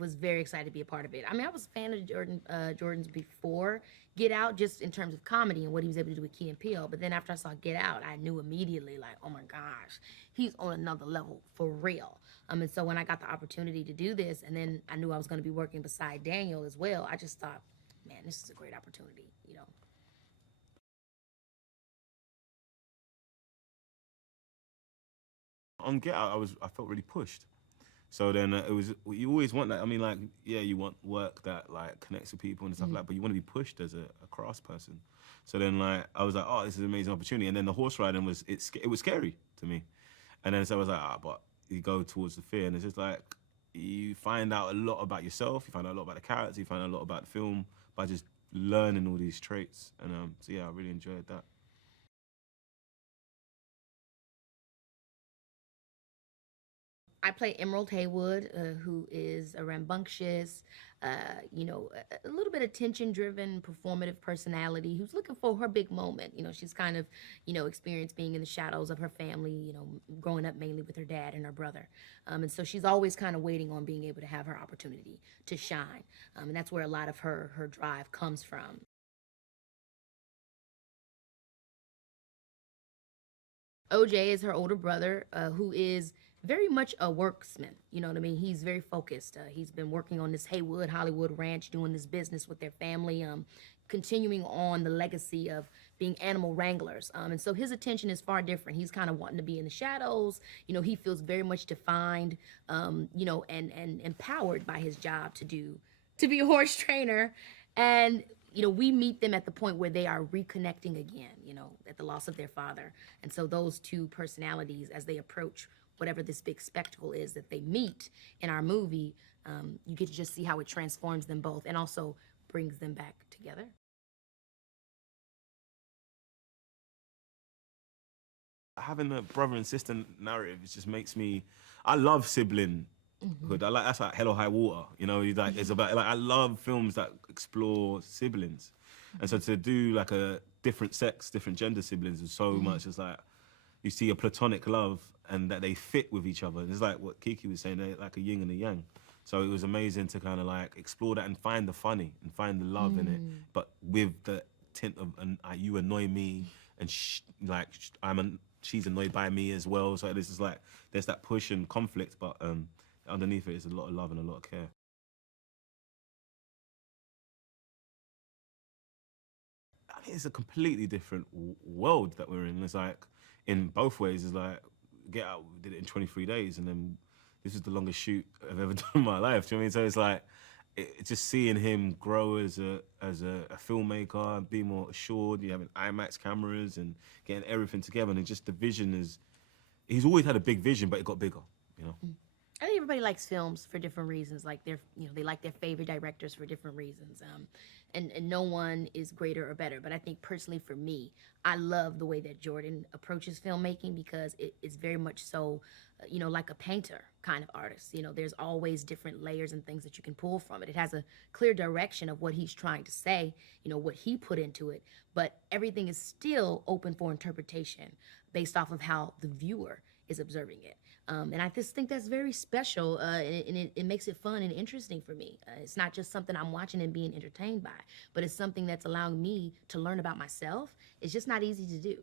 was very excited to be a part of it. I mean, I was a fan of Jordan's before Get Out, just in terms of comedy and what he was able to do with Key and Peele. But then after I saw Get Out, I knew immediately, like, oh my gosh, he's on another level for real. And so when I got the opportunity to do this, and then I knew I was going to be working beside Daniel as well, I just thought, man, this is a great opportunity, you know. On Get Out, I felt really pushed. So then it was you always want that. I mean, like yeah, you want work that like connects with people and stuff like, but you want to be pushed as a crafts person. So then like I was like, oh, this is an amazing opportunity. And then the horse riding was it was scary to me. And then so I was like, ah, but you go towards the fear, and it's just like you find out a lot about yourself. You find out a lot about the character. You find out a lot about the film by just learning all these traits. And so yeah, I really enjoyed that. I play Emerald Haywood, who is a rambunctious, a little bit attention-driven, performative personality who's looking for her big moment. You know, she's kind of, experienced being in the shadows of her family. You know, growing up mainly with her dad and her brother, and so she's always kind of waiting on being able to have her opportunity to shine, and that's where a lot of her drive comes from. OJ is her older brother, who is very much a worksman. You know what I mean? He's very focused. He's been working on this Haywood Hollywood Ranch, doing this business with their family, continuing on the legacy of being animal wranglers. And so his attention is far different. He's kind of wanting to be in the shadows. You know, he feels very much defined, and empowered by his job to be a horse trainer. And we meet them at the point where they are reconnecting again, at the loss of their father. And so those two personalities, as they approach whatever this big spectacle is that they meet in our movie, you get to just see how it transforms them both and also brings them back together. Having a brother and sister narrative, it just makes me. I love sibling hood. I like that's like Hello High Water. You know, like it's about like I love films that explore siblings, and so to do like a different sex, different gender siblings is so much. It's like you see a platonic love and that they fit with each other. It's like what Keke was saying, they're like a yin and a yang. So it was amazing to kind of like explore that and find the funny and find the love in it, but with the tint of you annoy me and she's annoyed by me as well. So this is like there's that push and conflict, but underneath it is a lot of love and a lot of care. I mean, it's a completely different world that we're in. It's like in both ways. It's like Get Out we did it in 23 days, and then this is the longest shoot I've ever done in my life. Do you know what I mean? So it's like just seeing him grow as a filmmaker, be more assured. You having IMAX cameras and getting everything together, and just the vision is. He's always had a big vision, but it got bigger. You know. I think everybody likes films for different reasons. Like they like their favorite directors for different reasons. And no one is greater or better. But I think personally for me, I love the way that Jordan approaches filmmaking because it's very much so, like a painter kind of artist. You know, there's always different layers and things that you can pull from it. It has a clear direction of what he's trying to say, what he put into it. But everything is still open for interpretation based off of how the viewer is observing it. And I just think that's very special, and it makes it fun and interesting for me. It's not just something I'm watching and being entertained by, but it's something that's allowing me to learn about myself. It's just not easy to do.